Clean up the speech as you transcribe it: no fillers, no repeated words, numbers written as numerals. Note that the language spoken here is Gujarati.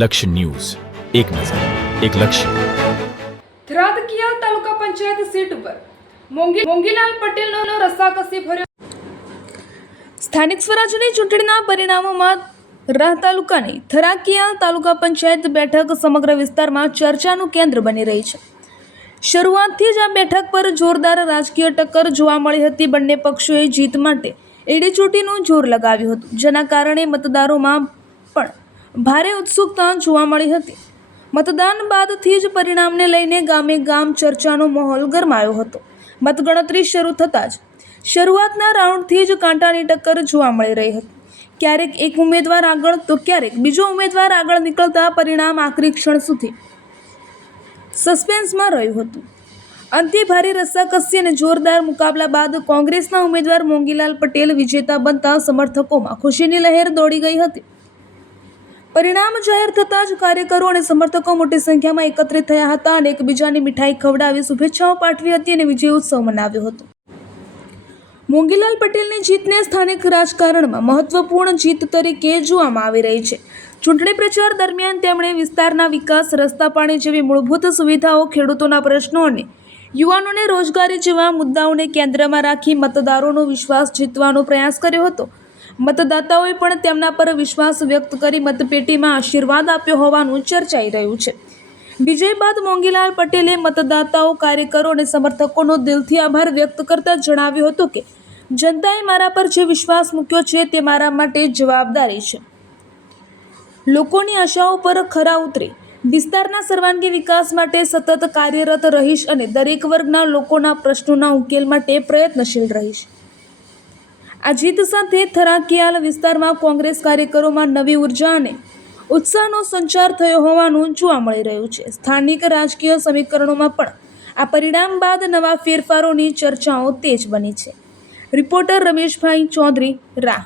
લક્ષ્ય ન્યૂઝ, એક નજર, એક લક્ષ્ય. થરાદ કિયા તાલુકા પંચાયત સીટ પર મોંગીલાલ પટેલનો રસ્સાકસી ભર્યો. સ્થાનિક સ્વરાજ્યની ચૂંટણીના પરિણામોમાં રાહ તાલુકાની થરાકિયા તાલુકા પંચાયત બેઠક સમગ્ર વિસ્તારમાં ચર્ચાનું કેન્દ્ર બની રહી છે. શરૂઆતથી જ આ બેઠક પર જોરદાર રાજકીય ટક્કર જોવા મળી હતી. બંને પક્ષોએ જીત માટે એડીચોટીનું જોર લગાવ્યું હતું, જેના કારણે મતદારોમાં પણ ભારે ઉત્સુકતા જોવા મળી હતી. મતદાન બાદથી જ પરિણામને લઈને ગામે ગામ ચર્ચાનો માહોલ ગરમાયો હતો. મતગણતરી શરૂ થતાં જ શરૂઆતના રાઉન્ડથી જ કાંટાની ટક્કર જોવા મળી રહી હતી. ક્યારેક એક ઉમેદવાર આગળ તો ક્યારેક બીજો ઉમેદવાર આગળ નીકળતા પરિણામ આખરી ક્ષણ સુધી સસ્પેન્સમાં રહ્યું હતું. અંતે ભારે રસ્સાકસી અને જોરદાર મુકાબલા બાદ કોંગ્રેસના ઉમેદવાર મોંગીલાલ પટેલ વિજેતા બનતા સમર્થકોમાં ખુશીની લહેર દોડી ગઈ હતી. પરિણામ જાહેર થતાં જ કાર્યકરો અને સમર્થકો મોટી સંખ્યામાં એકત્રિત થયા હતા અને એકબીજાની મીઠાઈ ખવડાવી શુભેચ્છાઓ પાઠવી હતી અને વિજય ઉત્સવ મનાવ્યો હતો. મોંગીલાલ પટેલની જીતને સ્થાનિક રાજકારણમાં મહત્વપૂર્ણ જીત તરીકે જોવામાં આવી રહી છે. ચૂંટણી પ્રચાર દરમિયાન તેમણે વિસ્તારના વિકાસ, રસ્તા, પાણી જેવી મૂળભૂત સુવિધાઓ, ખેડૂતોના પ્રશ્નો અને યુવાનોને રોજગારી જેવા મુદ્દાઓને કેન્દ્રમાં રાખી મતદારોનો વિશ્વાસ જીતવાનો પ્રયાસ કર્યો હતો. મતદાતાઓએ પણ તેમના પર વિશ્વાસ વ્યક્ત કરી મતપેટીમાં આશીર્વાદ આપ્યો હોવાનું ચર્ચાઈ રહ્યું છે. વિજય બાદ મોંગીલાલ પટેલે મતદાતાઓ, કાર્યકરો અને સમર્થકોનો દિલથી આભાર વ્યક્ત કરતા જણાવ્યું હતું કે જનતાએ મારા પર જે વિશ્વાસ મૂક્યો છે તે મારા માટે જવાબદારી છે. લોકોની આશાઓ પર ખરા ઉતરી વિસ્તારના સર્વાંગી વિકાસ માટે સતત કાર્યરત રહીશ અને દરેક વર્ગના લોકોના પ્રશ્નોના ઉકેલ માટે પ્રયત્નશીલ રહીશ. આ જીત સાથે થરાકિયાલ વિસ્તારમાં કોંગ્રેસ કાર્યકરોમાં નવી ઉર્જા અને ઉત્સાહનો સંચાર થયો હોવાનું જોવા મળી રહ્યું છે. સ્થાનિક રાજકીય સમીકરણોમાં પણ આ પરિણામ બાદ નવા ફેરફારોની ચર્ચાઓ તેજ બની છે. રિપોર્ટર રમેશભાઈ ચૌધરી, રાહ.